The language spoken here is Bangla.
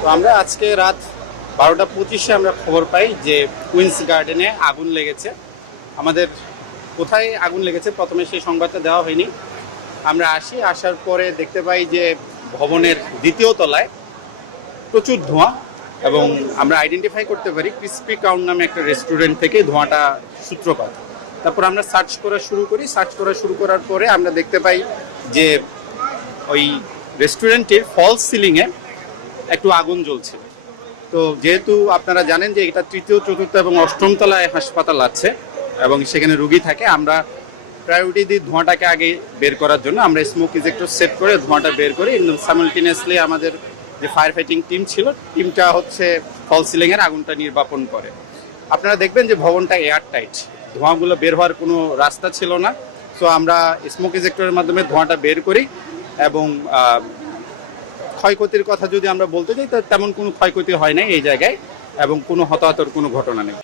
তো আমরা আজকে রাত বারোটা পঁচিশে আমরা খবর পাই যে কুইন্স গার্ডেনে আগুন লেগেছে। আমাদের কোথায় আগুন লেগেছে? প্রথমে সেই সংবাদটা দেওয়া হয়নি। আমরা আসি, আসার পরে দেখতে পাই যে ভবনের দ্বিতীয় তলায় প্রচুর ধোঁয়া এবং আমরা আইডেন্টিফাই করতে পারি ক্রিসপি কাউন্ট নামে একটা রেস্টুরেন্ট থেকে ধোঁয়াটা সূত্রপাত। তারপর আমরা সার্চ করা শুরু করি। সার্চ করা শুরু করার পরে আমরা দেখতে পাই যে ওই রেস্টুরেন্টের ফলস সিলিংয়ে একটু আগুন জ্বলছিল। তো যেহেতু আপনারা জানেন যে এটা তৃতীয়, চতুর্থ এবং অষ্টম তলায় হাসপাতাল আছে এবং সেখানে রুগী থাকে, আমরা প্রায়োরিটি দিই ধোঁয়াটাকে আগে বের করার জন্য আমরা স্মোক ইজেক্টর সেট করে ধোঁয়াটা বের করি। সাইমultaneously আমাদের যে ফায়ার ফাইটিং টিম ছিল টিমটা হচ্ছে ফল সিলিংয়ের আগুনটা নির্বাপন করে। আপনারা দেখবেন যে ভবনটা এয়ার টাইট ধোঁয়াগুলো বের হওয়ার কোনো রাস্তা ছিল না। সো আমরা স্মোক ইজেক্টরের মাধ্যমে ধোঁয়াটা বের করি এবং ক্ষয়ক্ষতির কথা যদি আমরা বলতে যাই তেমন কোনো ক্ষয়ক্ষতি হয় নাই এই জায়গায় এবং কোনো হতাহতর কোনো ঘটনা নেই।